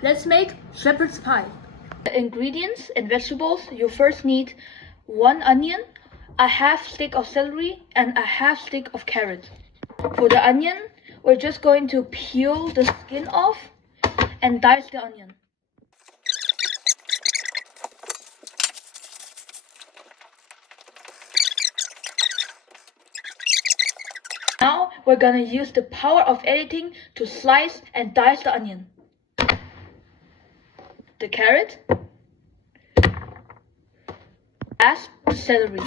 Let's make shepherd's pie. The ingredients and vegetables: you first need 1 onion, a half stick of celery, and a half stick of carrot. For the onion, we're just going to peel the skin off and dice the onion. Now we're gonna use the power of editing to slice and dice the onion, the carrot, as the celery.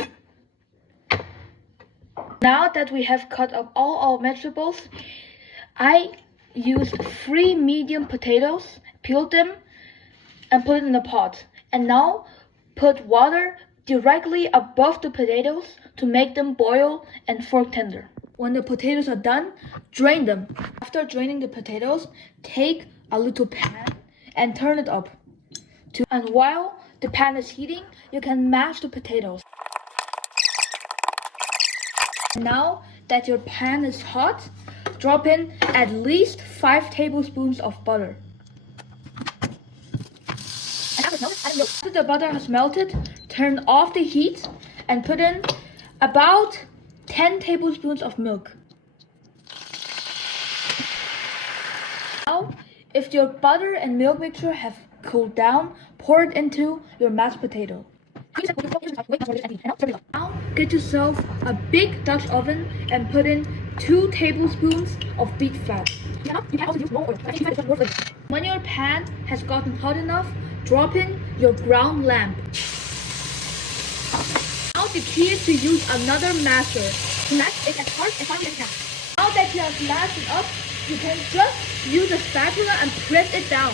Now that we have cut up all our vegetables, I used 3 medium potatoes, peeled them, and put it in the pot. And now put water directly above the potatoes to make them boil and fork tender. When the potatoes are done, drain them. After draining the potatoes, take a little pan and turn it up. And while the pan is heating, you can mash the potatoes. Now that your pan is hot, drop in at least 5 tablespoons of butter. After the butter has melted, turn off the heat and put in about 10 tablespoons of milk. Now, if your butter and milk mixture have cooled down, pour it into your mashed potato. Now, get yourself a big Dutch oven and put in 2 tablespoons of beet fat. When your pan has gotten hot enough, drop in your ground lamb. Now the key is to use another masher to mash it as hard and finely as you can. Now that you have mashed it up, you can just use a spatula and press it down.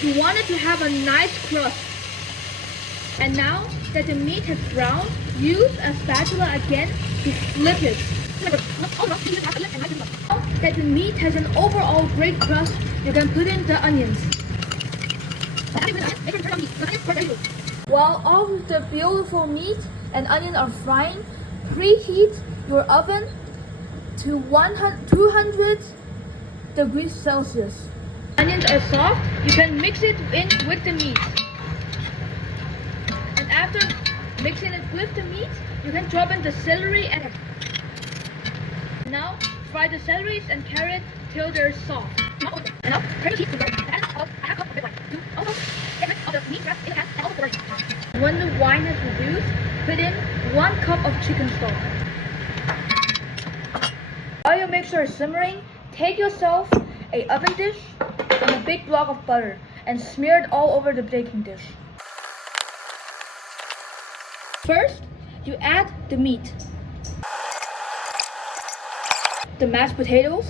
You want it to have a nice crust. And now that the meat has browned, use a spatula again to flip it. Now that the meat has an overall great crust, you can put in the onions. While all of the beautiful meat and onion are frying, preheat your oven to 200 degrees Celsius. Onions are soft, you can mix it in with the meat. And after mixing it with the meat, you can drop in the celery and now fry the celery and carrot till they're soft. And now turn the heat to the pan of a half cup of red wine to almost get rid of the meat wrapped in the pan and all the water. When the wine has reduced, put in 1 cup of chicken stock. While your mixture is simmering, take yourself a oven dish and a big block of butter and smear it all over the baking dish. First, you add the meat, the mashed potatoes,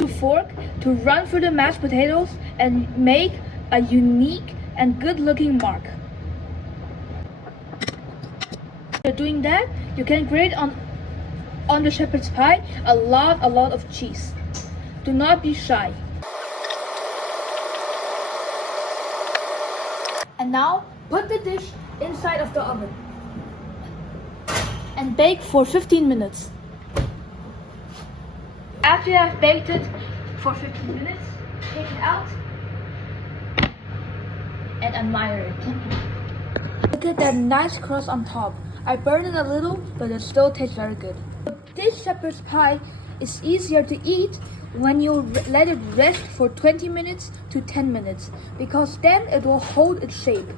a fork to run through the mashed potatoes and make a unique and good looking mark. After doing that, you can grate on the shepherd's pie a lot of cheese. Do not be shy. And now put the dish inside of the oven and bake for 15 minutes. After you have baked it for 15 minutes, take it out and admire it. Look at that nice crust on top. I burned it a little, but it still tastes very good. This shepherd's pie is easier to eat when you let it rest for 20 minutes to 10 minutes, because then it will hold its shape.